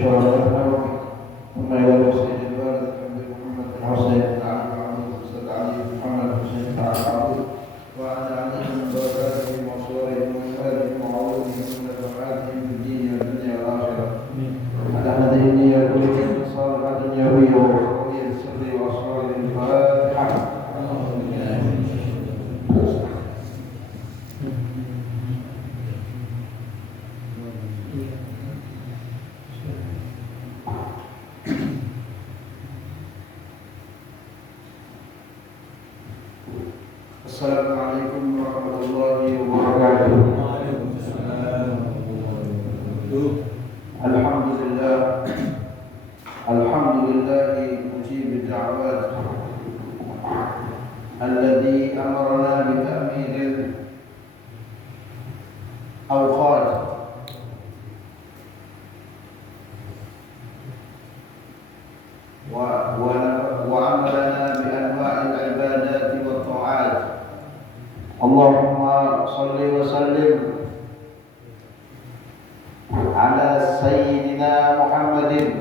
شر الأمور ثم إلى المسجد البارد محمد بن حسين بن علي بن عبد الأستاذ علي بن محمد حسين بن عبد وعلى عليهم من بركاتهم وصورهم وإخوانهم وعودهم من نفحاتهم في الدين والدنيا والآخرة على هذه النية كل صالحة دنيوية وأخروية السر وأسرار الفاتحة. Assalamualaikum warahmatullahi wabarakatuh. Alhamdulillah, alhamdulillahi mujib ad-da'awat alladhi amarna bi ta'mir al-awqat wa amalana bi anwa'il ibadati wa ta'at. Allahumma salli wa sallim ala sayyidina Muhammadin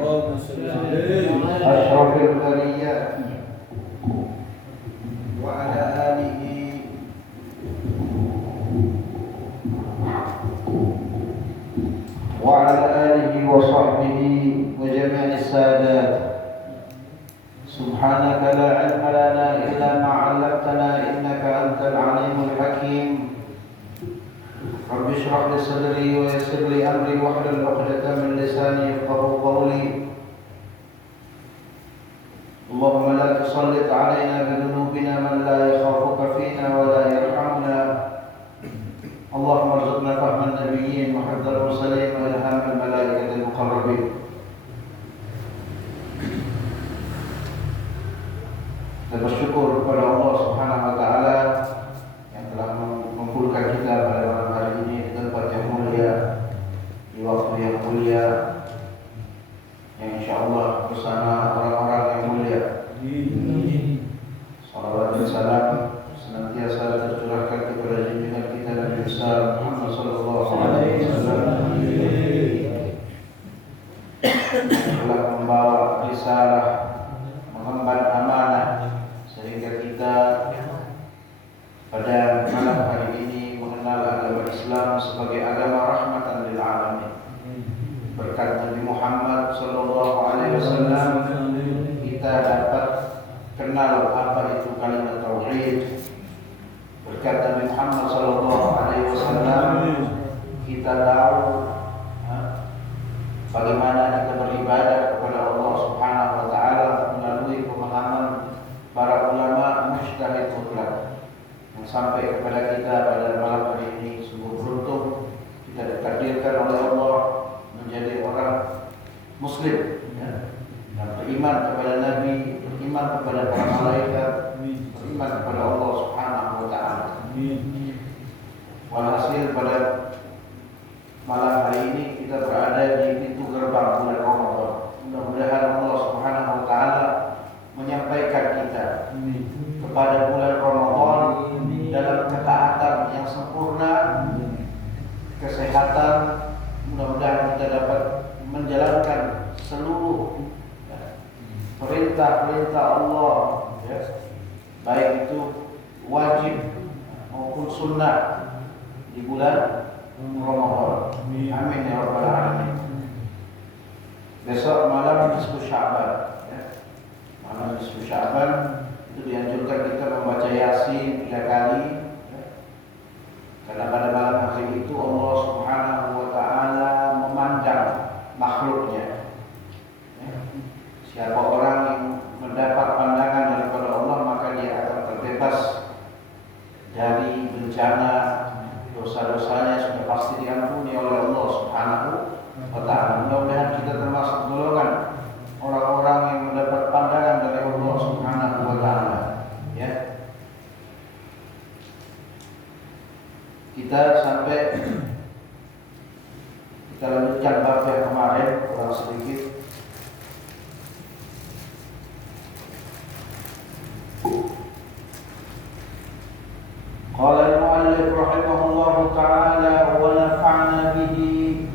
ashrafil bariyah wa ala alihi wa sahbihi wa jami'is sadat. Subhanaka la ilma lana illa ma 'allamtana innaka antal alimul hakim. Rabbi shrah li sadri wa yassir li amri wahlul 'uqdatam min lisani yafqahu qawli. Allahumma la tusallit 'alaina bi dhunubina man la yakhafuka fina wa la yarhamna. Allahumma arzuqna fahman nabiyyin wa hifdzal mursalin wa ilhamal malaikatil muqarrabin. Kita bersyukur kepada Allah Subhanahu wa taala yang telah mengumpulkan kita pada malam hari ini di tempat yang mulia, di waktu yang mulia, yang insyaallah bersama orang-orang yang mulia. Salawat dan salam senantiasa tercurahkan kepada junjungan kita Nabi besar Muhammad sallallahu alaihi wasallam telah membawa risalah, mengemban amanah, sehingga kita pada malam hari ini mengenal agama Islam sebagai agama rahmatan lil alamin. Berkat Nabi Muhammad sallallahu alaihi wasallam kita dapat kenal apa itu kalimat tauhid. Berkat Nabi Muhammad sallallahu alaihi wasallam kita tahu bagaimana kita beribadah kepada Allah Subhanahu wa taala melalui pemahaman para ulama mujtahid mutlak yang sampai kepada kita pada malam hari ini. Sungguh beruntung kita ditakdirkan oleh Allah menjadi orang muslim, ya, dan beriman kepada Nabi, beriman kepada para malaikat, beriman kepada Allah Subhanahu wa taala. Walhasil pada malam hari ini kita berada di pintu gerbang bulan Ramadan. Mudah-mudahan Allah Subhanahu wa taala menyampaikan kita kepada bulan Ramadan dalam ketaatan yang sempurna, kesehatan. Mudah-mudahan kita dapat menjalankan seluruh perintah-perintah Allah, ya, baik itu wajib maupun sunnah di bulan Ramadan. Amin ya rabbal alamin. Besok malam nisfu Sya'ban, ya. Malam nisfu Sya'ban itu dianjurkan kita membaca Yasin 3 kali, ya. Karena pada malam hari itu Allah Subhanahu wa taala memandang makhluknya, ya. Siapa orang yang mendapat pandangan daripada Allah, maka dia akan terbebas dari bencana, dosa-dosanya sudah pasti diampuni oleh Allah Subhanahu wa taala. Mudah-mudahan kita termasuk golongan orang-orang yang mendapat pandangan dari Allah Subhanahu wa taala, ya. Kita lanjutkan bab yang kemarin kurang sedikit. Qala al-mu'allif rahimahullahu ta'ala wa nafa'na bihi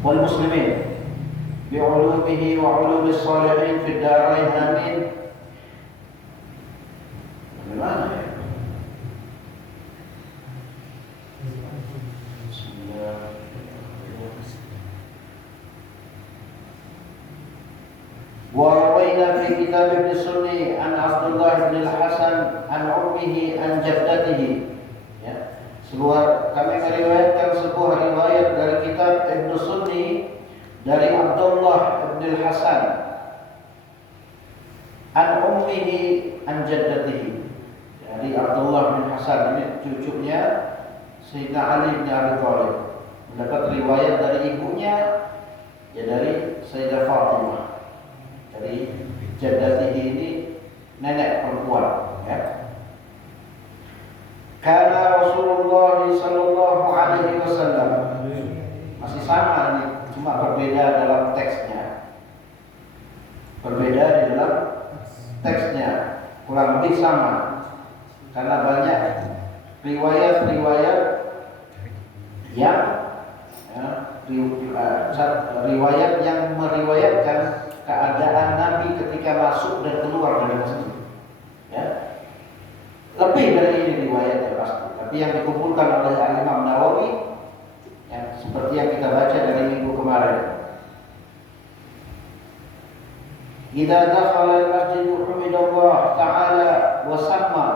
wal muslimin. بعلومه وعلوم الصالحين في الدارين آمين. Bagaimana ya? وروينا في كتاب ابن السني عن عبد الله بن الحسن عن أمه عن جدته. Ya. Kami meriwayatkan sebuah riwayat dari kitab Ibn Sunni dari Abdullah bin Hasan an ummihi an jaddatihi. Jadi Abdullah bin Hasan ini cucunya Sayyidina Ali bin Abi Thalib, mendapat riwayat dari ibunya, ya dari Sayyidah Fatimah. Dari jaddatihi ini nenek perempuan, ya. Karena Rasulullah sallallahu alaihi wasallam, masih sama nih, cuma berbeda dalam teksnya. Berbeda di dalam teksnya, kurang lebih sama. Karena banyak riwayat-riwayat yang riwayat yang meriwayatkan keadaan Nabi ketika masuk dan keluar dari masjid. Ya. Lebih dari ini riwayatnya pasti. Tapi yang dikumpulkan oleh Imam Nawawi, yang seperti yang kita baca dari minggu kemarin. Idza dakhala al-masjid humidallah ta'ala wa samma.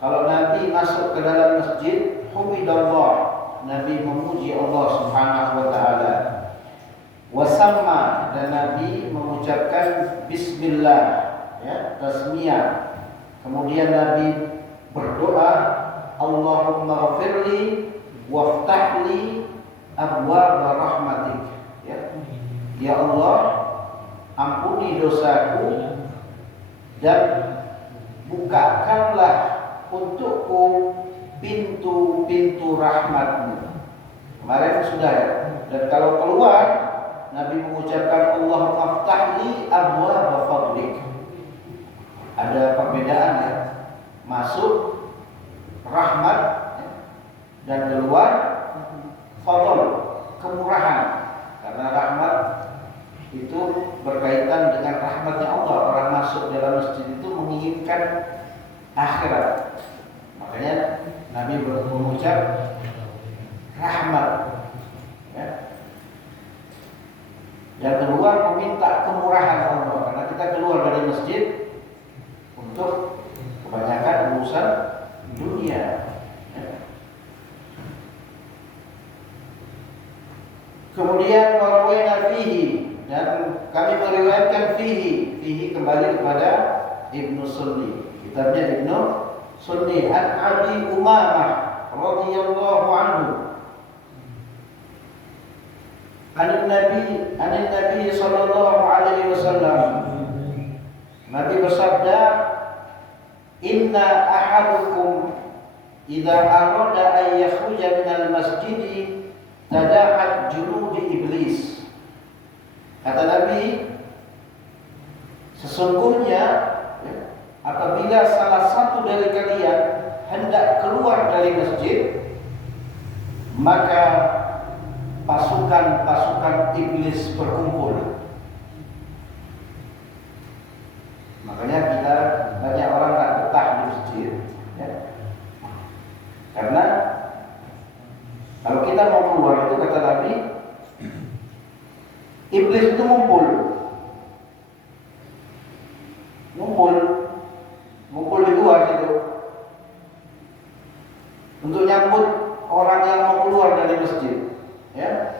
Kalau Nabi masuk ke dalam masjid, humidallah, Nabi memuji Allah Subhanahu wa taala. Wa samma, dan Nabi mengucapkan bismillah, ya, tasmiyah. Kemudian Nabi berdoa, Allahumma ghfirli waftahli abwaaba rahmatik. Ya Allah, ampuni dosaku dan bukakanlah untukku pintu-pintu rahmatmu. Kemarin sudah ya. Dan kalau keluar, Nabi mengucapkan Allahumma ftahli abwaaba fadlik. Ada perbedaan ya. Masuk rahmat, ya, dan keluar fadl, kemurahan. Karena rahmat itu berkaitan dengan rahmatnya Allah. Orang masuk dalam masjid itu menginginkan akhirat. Makanya Nabi mengucap rahmat, ya. Yang keluar meminta kemurahan Allah. Karena kita keluar dari masjid untuk kebanyakan urusan dunia, ya. Kemudian warawina fihi, dan kami meriwayatkan fihi kembali kepada Ibnu Sunni, kitabnya Ibnu Sunni, an Abi Umamah radhiyallahu anhu an Nabi sallallahu alaihi wasallam. Nabi bersabda, inna ahadukum idza arada an yakhruja minal masjidi tada'at junudi iblis. Kata Nabi, sesungguhnya, ya, apabila salah satu dari kalian hendak keluar dari masjid, maka pasukan-pasukan iblis berkumpul. Makanya kita banyak orang tak betah di masjid, ya. Karena kalau kita mau keluar itu, kata Nabi, iblis itu ngumpul di luar situ untuk nyambut orang yang mau keluar dari masjid, ya.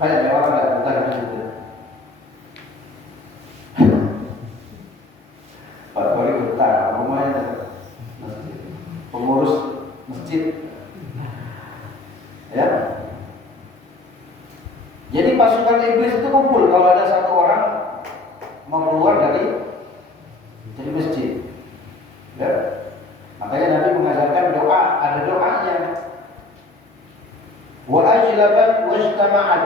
Banyak orang tak betah di masjid. Pak Kori betah, rumahnya masjid, pengurus masjid, ya. Jadi pasukan iblis itu kumpul kalau ada satu orang mau keluar dari masjid, ya. Makanya Nabi mengajarkan doa, ada doanya. Wa ajlabat wajtama'at,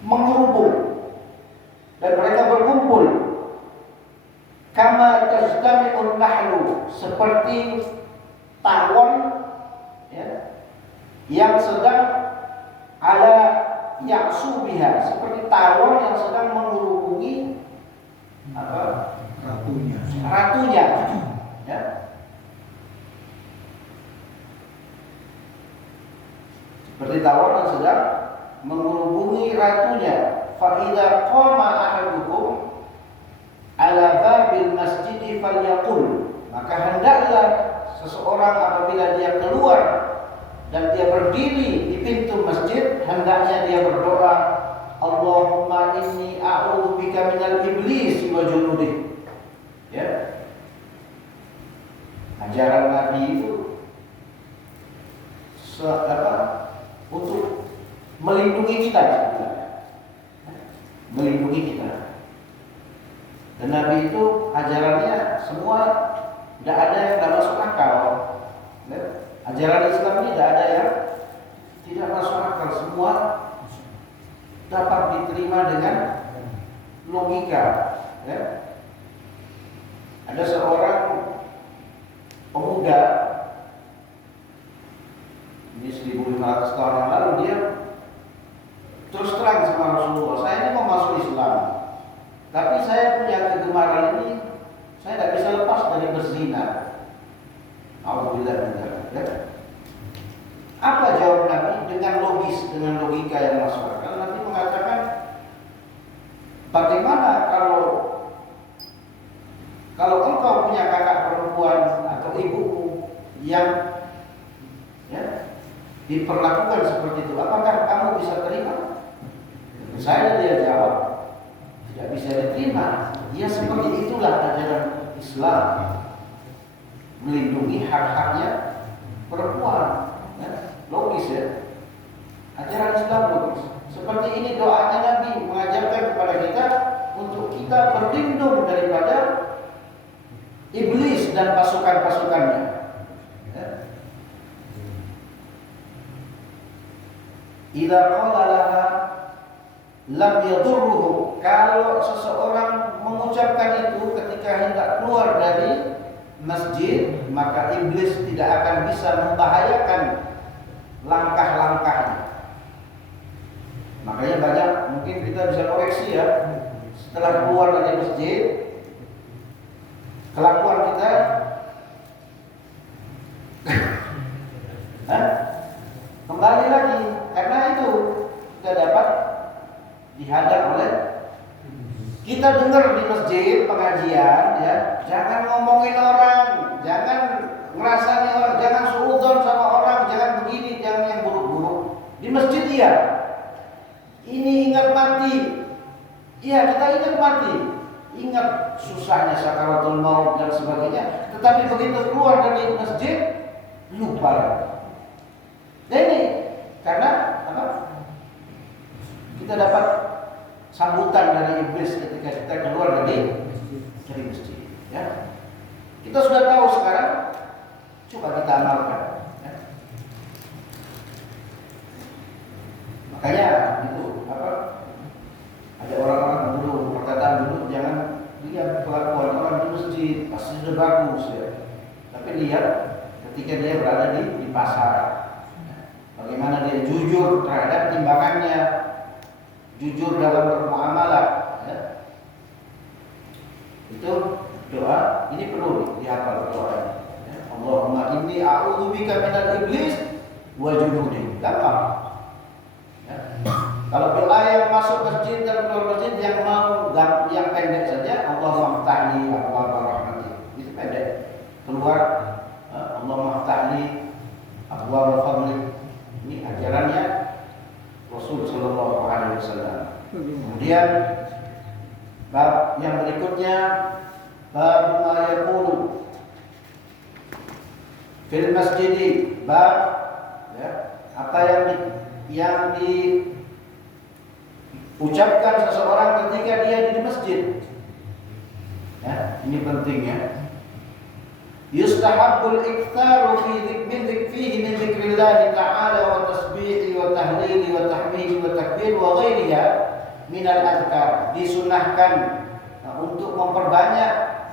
mengerubung dan mereka berkumpul. Kama tajtami'un nahlu, seperti tawon, ya, yang sedang ala ya'su biha, seperti tawon yang sedang menghubungi apa? Ratunya. Ya. Seperti tawon yang sedang menghubungi ratunya. Fa idza qama ahadukum ala babil masjid falyaqul, maka hendaklah seseorang apabila dia keluar dan dia berdiri di pintu masjid, hendaknya dia berdoa, Allahumma inni a'udzubika minal iblis wa junudih. Ya. Ajaran Nabi itu untuk melindungi kita sebenarnya. Melindungi kita. Dan Nabi itu ajarannya semua tidak ada yang tidak masuk akal. Ajaran Islam ini tidak ada yang tidak masuk akal. Semua dapat diterima dengan logika. Ya. Ada seorang pemuda, ini 1500 tahun yang lalu, dia terus terang sama Rasulullah, saya ini mau masuk Islam, tapi saya punya kegemaran ini, saya tidak bisa lepas dari berzina. Alhamdulillah. Ya. Apa jawab Nabi dengan logis, dengan logika yang masuk akal? Nabi mengatakan, bagaimana kalau engkau punya kakak perempuan atau ibumu yang diperlakukan seperti itu, apakah kamu bisa terima? Saya dia jawab, tidak bisa diterima. Ya seperti itulah ajaran Islam, melindungi hak-haknya perempuan. Logis ya, ajaran Islam logis. Seperti ini doanya Nabi mengajarkan kepada kita untuk kita berlindung daripada iblis dan pasukan-pasukannya. Idza qala laha lam yadurruhu, kalau seseorang mengucapkan itu ketika hendak keluar dari masjid, maka iblis tidak akan bisa membahayakan langkah-langkahnya. Makanya banyak, mungkin kita bisa koreksi ya, setelah keluar dari masjid, kelakuan kita kembali lagi, karena itu kita dapat dihadap oleh, kita dengar di masjid pengajian ya, jangan ngomongin orang, jangan ngerasani orang, jangan suudzon sama orang, jangan begini, jangan yang buruk-buruk. Di masjid iya, ini ingat mati, iya kita ingat mati, ingat susahnya sakaratul maut dan sebagainya. Tetapi begitu keluar dari masjid, lupa. Dan ini karena apa? Kita dapat sambutan dari iblis ketika kita keluar dari masjid. Ya. Kita sudah tahu sekarang, coba kita amalkan. Ya. Makanya itu apa? Ada orang-orang dulu perkataan dulu, jangan lihat kelakuan orang di masjid pasti sudah bagus ya. Tapi lihat ketika dia berada di pasar. Bagaimana dia jujur terhadap timbangannya, jujur dalam bermuamalah. Ya. Itu doa, ini perlu dihafal doa. Ya. Allahumma inni a'udzubika minal iblis wa junudih. Gampang. Ya. Kalau doa yang masuk masjid dan keluar masjid yang pendek saja, Allahumma ftahli abwaaba rahmatik. Itu pendek. Keluar, Allahumma ftahli abwaaba fadlik. Ini ajarannya Rasul Sallallahu Alaihi Wasallam. Kemudian bab yang berikutnya, bab ma yaqulu fil masjid, bab ya, apa yang diucapkan seseorang ketika dia di masjid. Ya, ini penting ya. Yustahabbul iktharu fihi min dzikrillah ta'ala wa tasbihi wa tahlili wa tahmidi wa takbir wa ghairiha minal azkar. Disunahkan untuk memperbanyak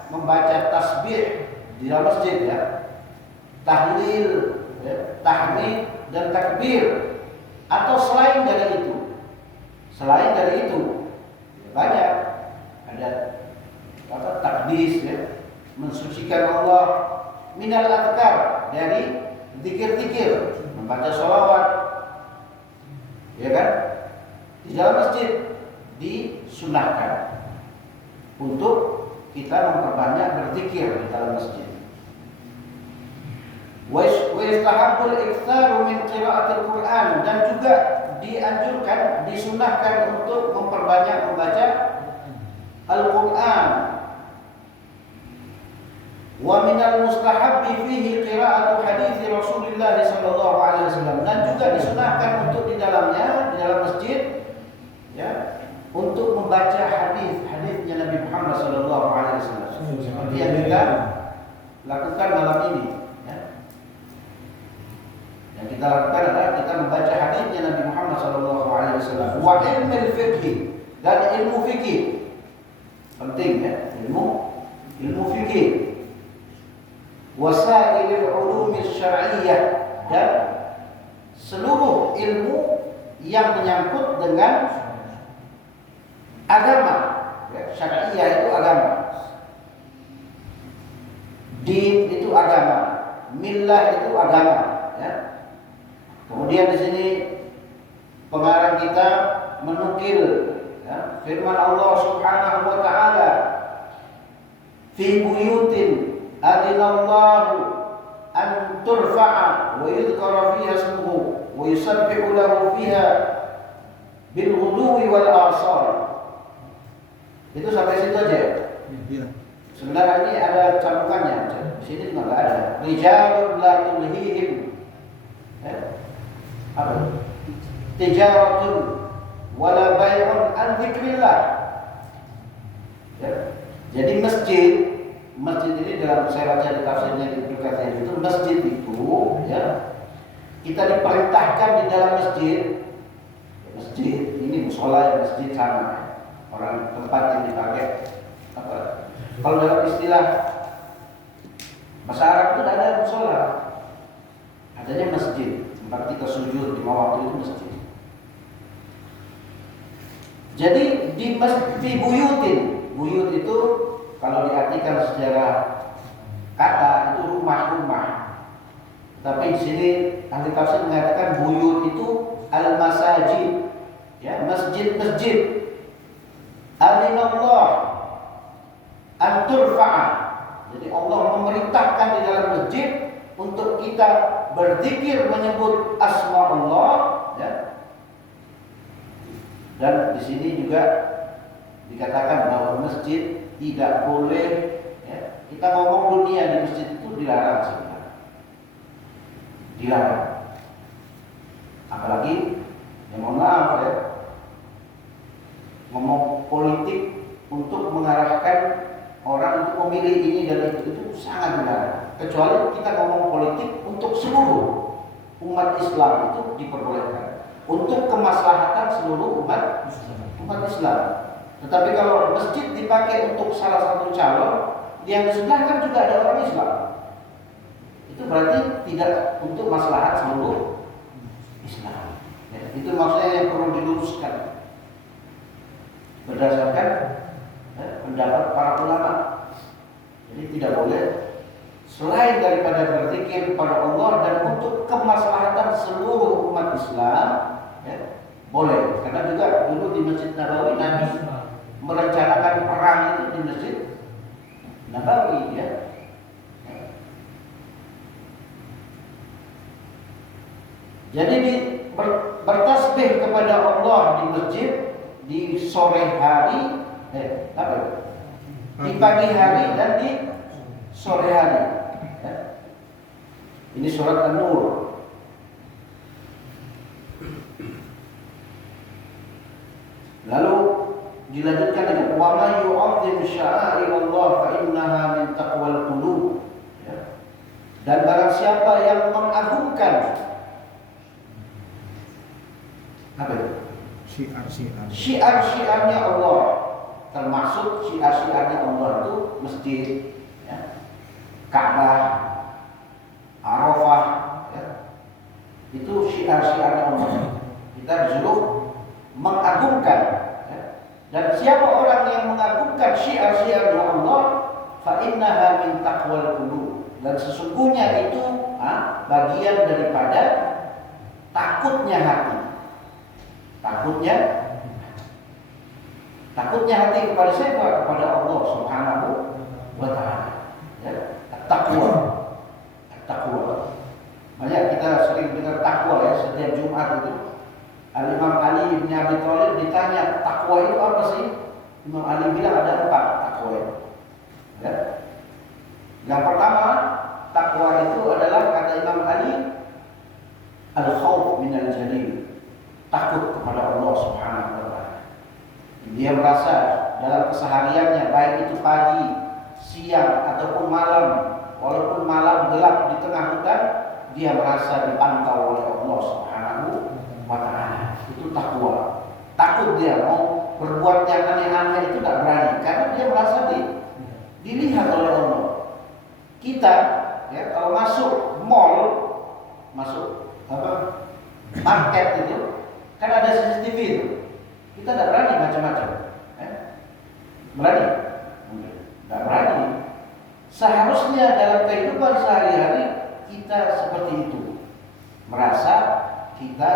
membaca tasbih di dalam masjid ya. Tahlil, ya, tahmid dan takbir, atau selain dari itu. Selain dari itu banyak, ada takdis ya, mensucikan Allah, minal adhkar, dari zikir-zikir, membaca sholawat, ya kan? Di dalam masjid disunahkan untuk kita memperbanyak berzikir di dalam masjid. Wa yastahabbul iktsaru min qira'atil Qur'an, dan juga dianjurkan, disunahkan untuk memperbanyak membaca Al-Qur'an. Wa minal mustahabbi fihi qira'atu hadits Rasulullah sallallahu alaihi wasallam, dan juga disunahkan untuk di dalamnya, di dalam masjid ya, untuk membaca hadis-hadisnya Nabi Muhammad sallallahu alaihi wasallam seperti yang kita lakukan malam ini ya. Yang kita lakukan adalah kita membaca hadisnya Nabi Muhammad sallallahu alaihi wasallam. Wa ilmul fiqh, dan ilmu fikih penting ya, ilmu fikih. Wasailul ulum syar'iyyah, dan seluruh ilmu yang menyangkut dengan agama ya. Syar'iyyah itu agama, din itu agama, millah itu agama ya. Kemudian di sini pengarang kita menukil ya, firman Allah Subhanahu wa taala, fi buyutin adinallahu an turfa'a wa yudhkara fiha ismuhu wa yusabbihu lahu fiha bil ghuduwi wal asal. Itu sampai situ aja. Iya. Sebenarnya ini ada campukannya. Di sini juga enggak ada. Rijalun la tulhihim tijaratun wala bai'un an dzikrillah. Ya. Jadi masjid ini dalam saya baca di tafsirnya Ibnu Katsir itu, masjid itu ya, kita diperintahkan di dalam masjid ini mushola, masjid sama orang tempat yang dipakai apa, kalau dalam istilah bahasa Arab itu tidak ada mushola, adanya masjid, tempat kita sujud lima waktu itu masjid. Jadi di masjid buyut itu kalau diartikan secara kata itu rumah-rumah. Tapi di sini ahli tafsir mengatakan buyut itu al-masajid, ya, masjid-masjid. Adinallah an turfa'a. Jadi Allah memerintahkan di dalam masjid untuk kita berzikir menyebut asma Allah, ya. Dan di sini juga dikatakan bahwa masjid tidak boleh ya, kita ngomong dunia di masjid itu dilarang sebenarnya. Dilarang. Apalagi ya mohon maaf ya, ngomong politik untuk mengarahkan orang untuk memilih ini dan itu sangat dilarang. Kecuali kita ngomong politik untuk seluruh umat Islam itu diperbolehkan, untuk kemaslahatan seluruh umat Islam. Tetapi kalau masjid dipakai untuk salah satu calon, yang di sebelah kan juga ada orang Islam, itu berarti tidak untuk maslahat seluruh Islam. Ya, itu maksudnya yang perlu diluruskan berdasarkan pendapat para ulama. Jadi tidak boleh selain daripada berzikir kepada Allah dan untuk kemaslahatan seluruh umat Islam, ya, boleh. Karena juga dulu di Masjid Nabawi Nabi merencanakan perang itu di Masjid Nabawi ya. Jadi bertasbih kepada Allah di masjid di sore hari, di pagi hari dan di sore hari. Ya. Ini surat An-Nur. Lalu dilanjutkan dengan wa may yu'azzim sya'airallah fa innaha min taqwal qulub. Ya. Dan barang siapa yang mengagungkan apa itu? Syiar-syiarnya Allah, termasuk syiar-syiarnya Allah itu masjid, ya, Ka'bah, Arafah, ya. Itu syiar-syiarnya Allah. Kita disuruh mengagungkan, ya. Dan siapa orang yang mengagungkan syiar-syiarnya Allah, fa innaha min taqwal qulub. Dan sesungguhnya itu bagian daripada takutnya hati. Takutnya hati kepada siapa? Kepada Allah Subhanahu wa taala. Ya, takwa. Banyak kita sering dengar takwa ya, setiap Jumat itu. Al-Imam Ali bin Abi Thalib ditanya, takwa itu apa sih? Imam Ali bilang ada 4 takwa itu. Ya. Yang pertama, takwa itu adalah kata Imam Ali, al-khauf minal jalil. Takut kepada Allah Subhanahu wa taala. Dia merasa dalam kesehariannya, baik itu pagi, siang ataupun malam, walaupun malam gelap di tengah hutan, dia merasa dipantau oleh Allah Subhanahu wa taala. Itu takwa. Takut dia mau berbuat yang aneh-aneh itu tidak berani karena dia merasa dilihat oleh Allah. Kita ya kalau masuk mall, masuk market itu kan ada CCTV itu. Kita tidak berani macam-macam. Berani? Tidak berani. Seharusnya dalam kehidupan sehari-hari kita seperti itu, merasa kita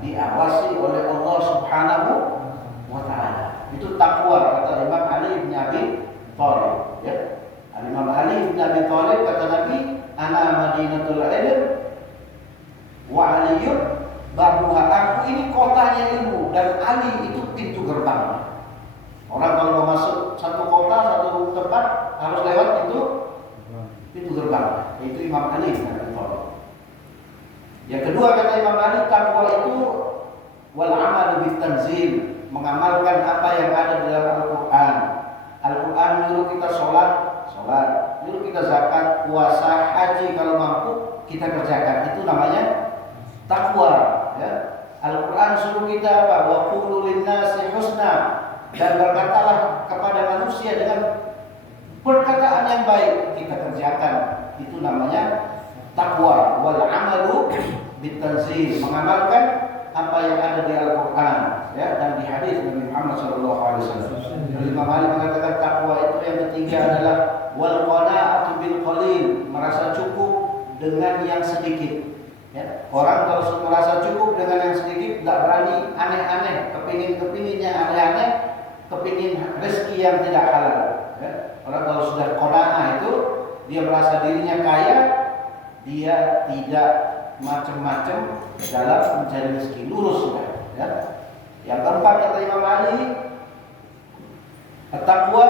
diawasi oleh Allah Subhanahu wa taala. Itu takwa kata Imam Ali bin Abi Thalib. Ya. Imam Ali bin Abi Thalib kata Nabi, "Ana Madinatul Ilm wa Aliyun babuha." Aku ini kotanya ilmu dan Ali itu pintu gerbang. Orang kalau mau masuk satu kota, satu tempat harus lewat pintu gerbang. Itu Imam Ali bin Abi Thalib. Yang kedua kata Imam Ali, takwa itu wal amal bit tanzil, mengamalkan apa yang ada di dalam Al-Qur'an. Al-Qur'an menyuruh kita sholat, menyuruh kita zakat, puasa, haji kalau mampu kita kerjakan. Itu namanya takwa, ya. Al-Quran suruh kita apa? Wa qulu linnasi husna, dan berkatalah kepada manusia dengan perkataan yang baik, kita kerjakan. Itu namanya takwa. Wal amalu bitanzil, mengamalkan apa yang ada di Al-Quran, ya, dan di hadis Nabi Muhammad SAW. Imam Ali mengatakan takwa itu yang ketiga adalah wal qana'atu bil qalil, merasa cukup dengan yang sedikit. Ya, orang kalau merasa cukup dengan yang sedikit, tidak berani aneh-aneh, kepingin-kepinginnya aneh-aneh, kepingin rezeki yang tidak halal. Ya, orang kalau sudah qanaah itu, dia merasa dirinya kaya, dia tidak macam-macam dalam mencari rezeki, lurus sudah. Ya. Yang keempat kata Imam Ali, at-taqwa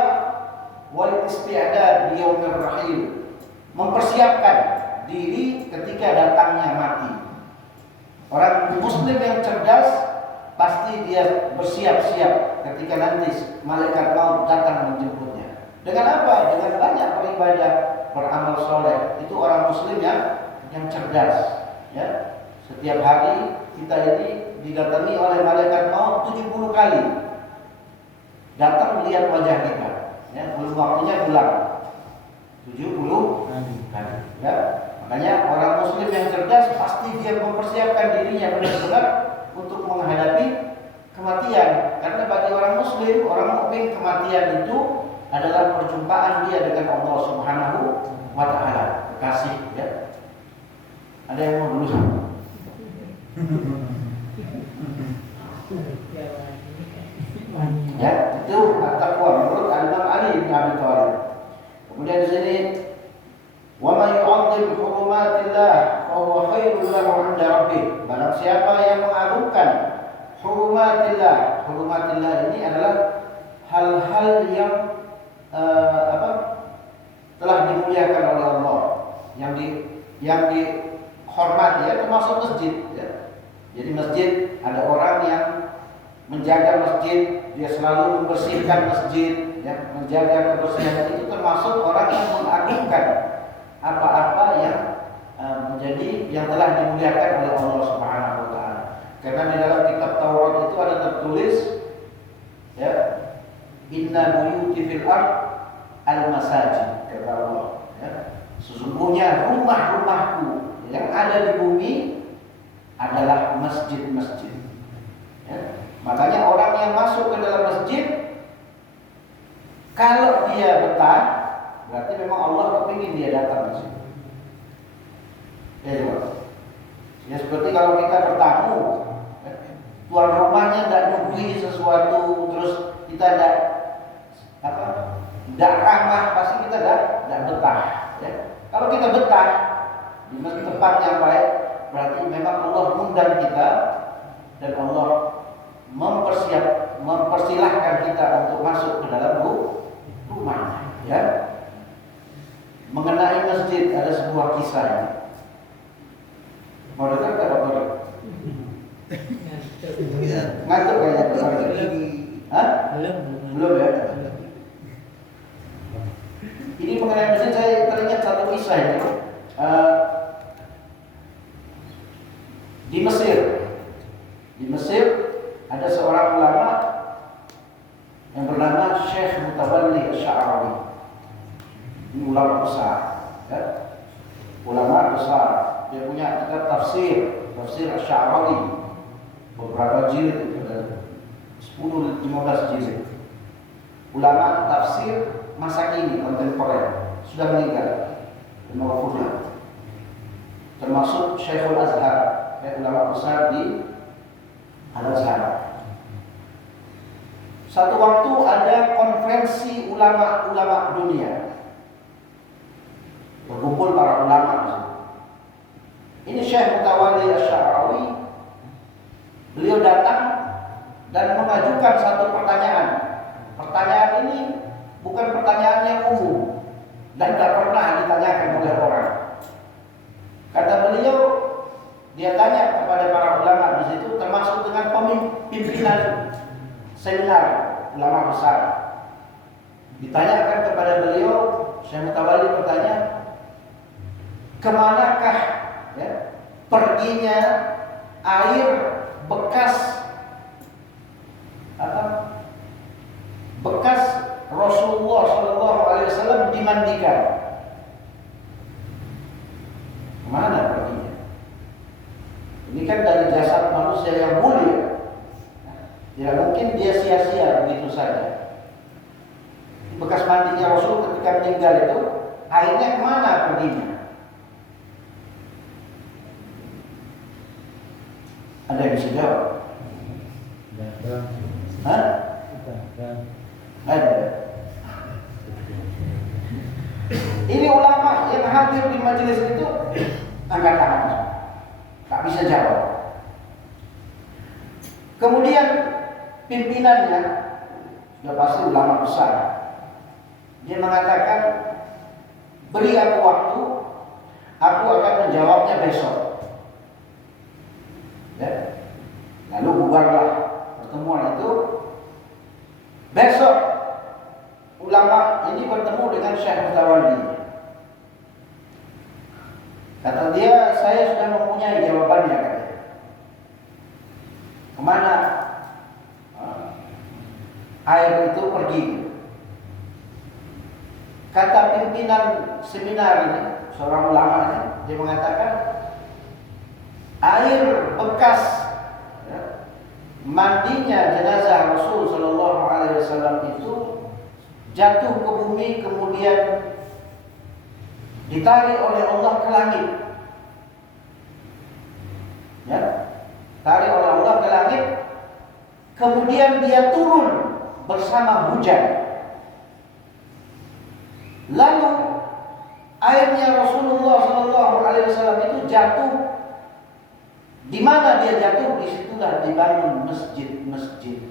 wal isti'dad li yaumir rahil, mempersiapkan diri ketika datangnya mati. Orang muslim yang cerdas pasti dia bersiap-siap ketika nanti malaikat maut datang menjemputnya. Dengan apa? Dengan banyak beribadah, beramal soleh. Itu orang muslim yang cerdas. Ya, setiap hari kita ini didatangi oleh malaikat maut 70 kali. Datang melihat wajah kita. Ya, belum waktunya pulang. 70 kali. Ya. Makanya orang muslim yang cerdas pasti dia mempersiapkan dirinya benar-benar untuk menghadapi kematian. Karena bagi orang muslim, orang mukmin, kematian itu adalah perjumpaan dia dengan Allah Subhanahu wa taala, kekasih, ya. Ada yang mau dulu? Ya, itu at-taqwa menurut Imam Ali bin Abi Thalib. Kemudian di sini wa may yu'azzim hurumatillah fa huwa khairul lahu 'inda rabbih. Barang siapa yang mengagungkan hurumatillah. Hurumatillah ini adalah hal-hal yang telah dimuliakan oleh Allah, yang dihormati, ya, termasuk masjid, ya. Jadi masjid, ada orang yang menjaga masjid, dia selalu membersihkan masjid, ya, menjaga kebersihan. Itu termasuk orang yang mengagungkan apa-apa yang menjadi yang telah dimuliakan oleh Allah Subhanahu wa taala. Karena di dalam kitab Taurat itu ada tertulis, ya, inna buyuti fil ard al-masajid, kata Allah, ya. Sesungguhnya rumah-rumahku yang ada di bumi adalah masjid-masjid. Ya. Makanya orang yang masuk ke dalam masjid, kalau dia betah, berarti memang Allah kepingin dia datang ke situ. Ya, coba. Ya seperti kalau kita bertamu, tuan rumahnya tidak nungguin sesuatu, terus kita tidak ramah, pasti kita tidak betah. Ya. Kalau kita betah di tempat yang baik, berarti memang Allah undang kita dan Allah mempersilahkan kita untuk masuk ke dalam rumahnya. Ya. Mengenai masjid ada sebuah kisah ya. Mau dengar tak Bapak? Ngantuk kayaknya. Hah? Belum ya? Ini mengenai masjid saya teringat satu kisah ini. Di Mesir ada seorang ulama yang bernama Syekh Mutawalli Asy-Sya'rawi. Ini ulama besar, ya? Ulama besar. Dia punya kitab tafsir Asy-Sya'rawi, beberapa jilid, 10-15 jilid. Ulama tafsir masa kini kontemporer, sudah meninggal, termasuk Syekhul Azhar, ulama besar di Al-Azhar. Satu waktu ada konferensi ulama-ulama dunia, berkumpul para ulama di situ. Ini Syekh Mutawalli Asy-Sya'rawi, beliau datang dan mengajukan satu pertanyaan. Pertanyaan ini bukan pertanyaan yang umum dan tidak pernah ditanyakan oleh orang. Kata beliau, dia tanya kepada para ulama di situ, termasuk dengan pimpinan seminar ulama besar. Ditanyakan kepada beliau, Syekh Mutawalli bertanya, kemanakah perginya air bekas Rasulullah SAW dimandikan? Kemana perginya? Ini kan dari jasad manusia yang mulia. Tidak mungkin dia sia-sia begitu saja. Bekas mandinya Rasul ketika meninggal itu, airnya kemana perginya? Ada yang bisa jawab? Hah? Ada. Ini ulama yang hadir di majelis itu angkat tangan, tak bisa jawab. Kemudian pimpinannya sudah pasti ulama besar. Dia mengatakan, beri aku waktu, aku akan menjawabnya besok. Ya. Lalu bubarlah pertemuan itu. Besok ulama ini bertemu dengan Syekh Mutawalli. Kata dia, saya sudah mempunyai jawabannya, katanya. Kemana air itu pergi? Kata pimpinan seminar ini, seorang ulama ini, dia mengatakan, air bekas mandinya jenazah Rasul Sallallahu Alaihi Wasallam itu jatuh ke bumi, kemudian ditarik oleh Allah ke langit. Ya, tarik oleh Allah ke langit, kemudian dia turun bersama hujan. Lalu airnya Rasulullah Sallallahu Alaihi Wasallam itu jatuh. Di mana dia jatuh? Disitulah dibangun masjid-masjid.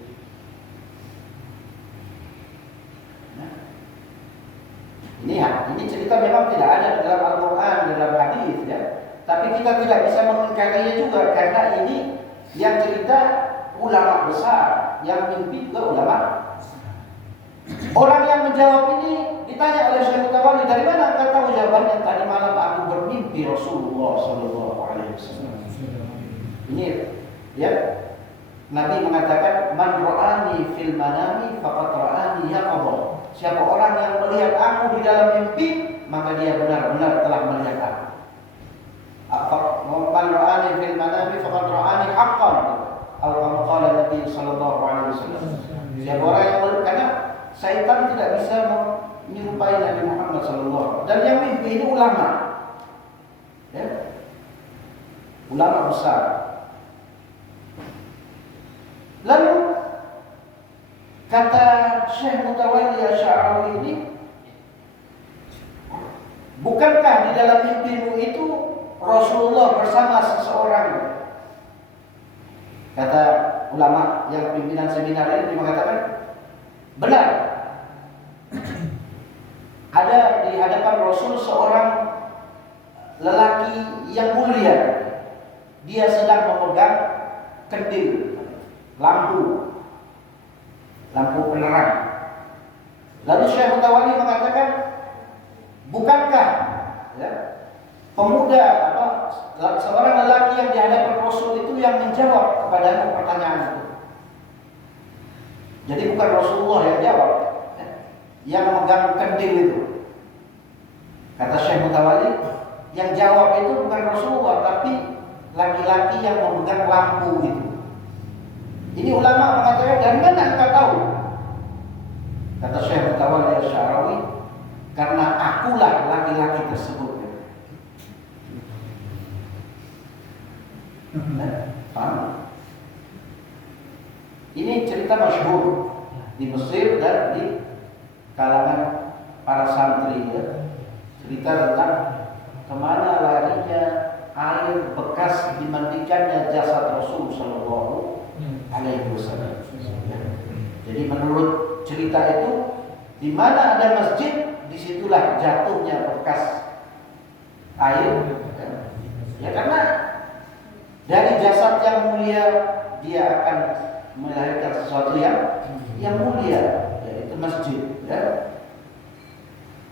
Nah, ini cerita memang tidak ada di dalam Al-Quran, dalam hadis, ya. Tapi kita tidak bisa mengingkarinya juga karena ini yang cerita ulama besar, yang mimpi juga ulama. Orang yang menjawab ini ditanya oleh Syekh Mutawalli, dari mana engkau tahu jawabannya? Tadi malam aku bermimpi Rasulullah Sallallahu Alaihi Wasallam. Ini ya, Nabi mengatakan, man ra'ani fil manami faqad ra'ani yaqadha. Siapa orang yang melihat aku di dalam mimpi, maka dia benar-benar telah melihat aku. Man ra'ani fil manami faqad tidak bisa menyerupai Nabi Muhammad SAW. Dan yang mimpi ini ulama, ya, ulama besar. Lalu kata Syekh Mutawalli Asy'arawi ini, bukankah di dalam mimpimu itu Rasulullah bersama seseorang? Kata ulama yang pimpinan seminar ini mengatakan, benar. Ada di hadapan Rasul seorang lelaki yang mulia. Dia sedang memegang kendil, lampu penerang. Lalu Syekh Mutawalli mengatakan, bukankah, ya, pemuda seorang lelaki yang di hadapan Rasul itu yang menjawab kepada pertanyaan itu? Jadi bukan Rasulullah yang jawab, ya, yang memegang kendil itu. Kata Syekh Mutawalli, yang jawab itu bukan Rasulullah, tapi laki-laki yang memegang lampu itu. Ini ulama mengatakan, dari mana engkau tahu? Kata Syekh Mutawalli Asy'arawi, karena akulah laki-laki tersebut. Paham? Ini cerita masyhur di Mesir dan di kalangan para santri, ya. Cerita tentang kemana larinya air bekas dimandikannya jasad Rasul Sallallahu Alaihi Wasallam. Jadi menurut cerita itu, di mana ada masjid, disitulah jatuhnya bekas air. Ya, karena dari jasad yang mulia dia akan melahirkan sesuatu yang mulia, yaitu masjid. Ya.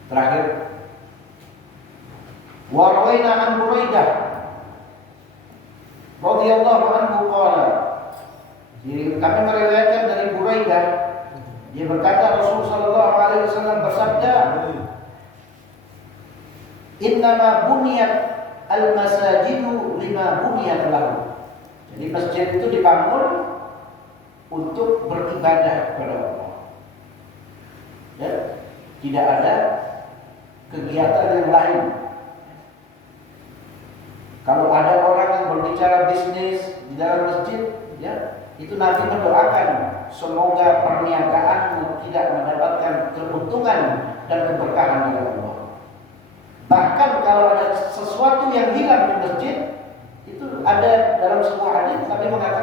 Terakhir, wa rawaina an Buraidah radhiyallahu anhu qala, kami meriwayatkan dari Buraidah, dia berkata Rasul sallallahu alaihi wasallam bersabda, innama buniyat al-masajidu lima buniyat lahu. Jadi masjid itu dibangun untuk beribadah kepada Allah. Ya, tidak ada kegiatan yang lain. Kalau ada orang yang berbicara bisnis di dalam masjid, ya, itu Nabi mendoakan semoga perniagaanmu tidak mendapatkan keuntungan dan keberkahan dari Allah. Bahkan kalau ada sesuatu yang hilang di masjid, itu ada dalam sebuah hadis Nabi mengatakan